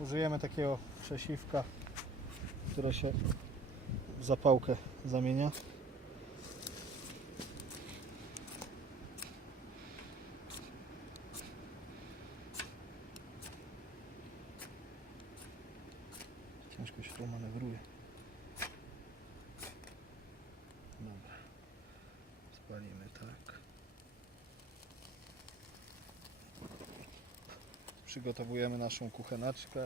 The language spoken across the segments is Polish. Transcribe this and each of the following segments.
Użyjemy takiego przesiwka, które się w zapałkę zamienia. Ciężko się to manewruje. Dobra. Spalimy tak. Przygotowujemy naszą kuchenaczkę.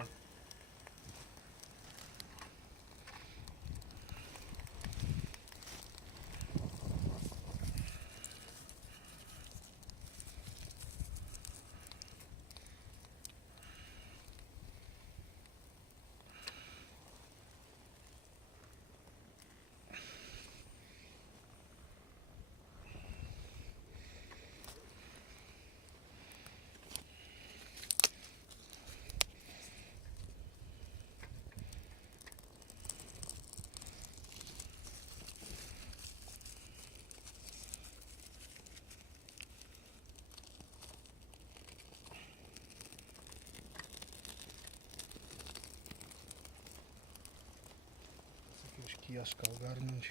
aqui as calgarinhas.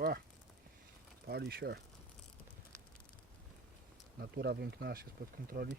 Ła, pali się. Natura wymknęła się spod kontroli.